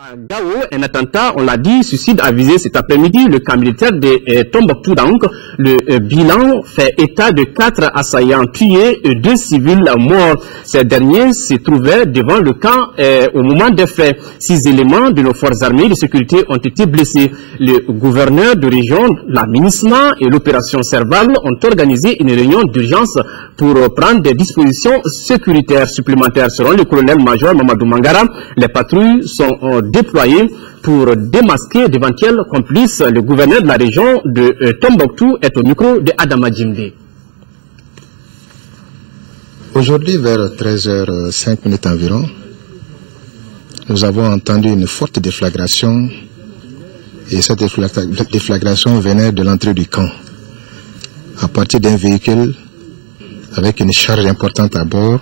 À Gao, un attentat, on l'a dit, suicide a visé cet après-midi le camp militaire de Tombouctou. Donc, le bilan fait état de 4 assaillants tués et 2 civils morts. Ces derniers se trouvaient devant le camp au moment des faits. 6 éléments de nos forces armées de sécurité ont été blessés. Le gouverneur de région, la MINUSMA et l'opération Serval ont organisé une réunion d'urgence pour prendre des dispositions sécuritaires supplémentaires. Selon le colonel-major Mamadou Mangara, les patrouilles sont déployés pour démasquer d'éventuels complices. Le gouverneur de la région de Tombouctou est au micro de Adama Djimde. Aujourd'hui, vers 13h05 environ, nous avons entendu une forte déflagration et cette déflagration venait de l'entrée du camp à partir d'un véhicule avec une charge importante à bord.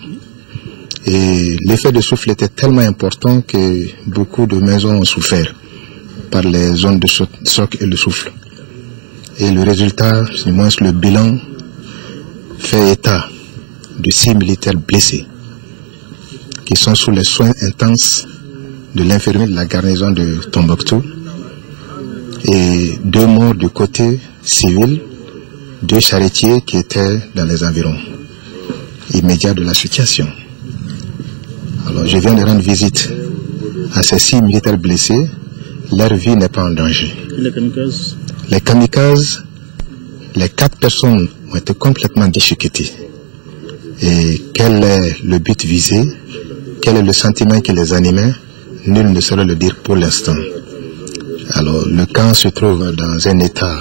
Et l'effet de souffle était tellement important que beaucoup de maisons ont souffert par les zones de choc et le souffle. Et le résultat, du moins le bilan, fait état de 6 militaires blessés qui sont sous les soins intenses de l'infirmier de la garnison de Tombouctou et 2 morts du côté civil, 2 charretiers qui étaient dans les environs immédiats de la situation. Alors, je viens de rendre visite à ces 6 militaires blessés. Leur vie n'est pas en danger. Les kamikazes? Les kamikazes, les 4 personnes ont été complètement déchiquetées. Et quel est le but visé? Quel est le sentiment qui les animait? Nul ne saurait le dire pour l'instant. Alors, le camp se trouve dans un état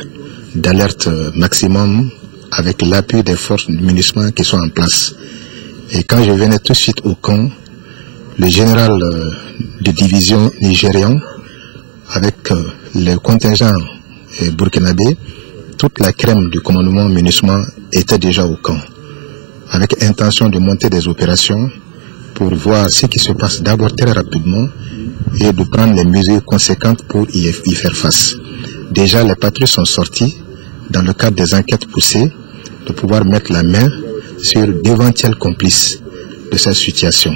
d'alerte maximum avec l'appui des forces de MINUSMA qui sont en place. Et quand je venais tout de suite au camp, le général de division nigérian, avec le contingent burkinabé, toute la crème du commandement MINUSMA était déjà au camp, avec intention de monter des opérations pour voir ce qui se passe d'abord très rapidement et de prendre les mesures conséquentes pour y faire face. Déjà, les patrouilles sont sorties dans le cadre des enquêtes poussées de pouvoir mettre la main sur d'éventuels complices de cette situation.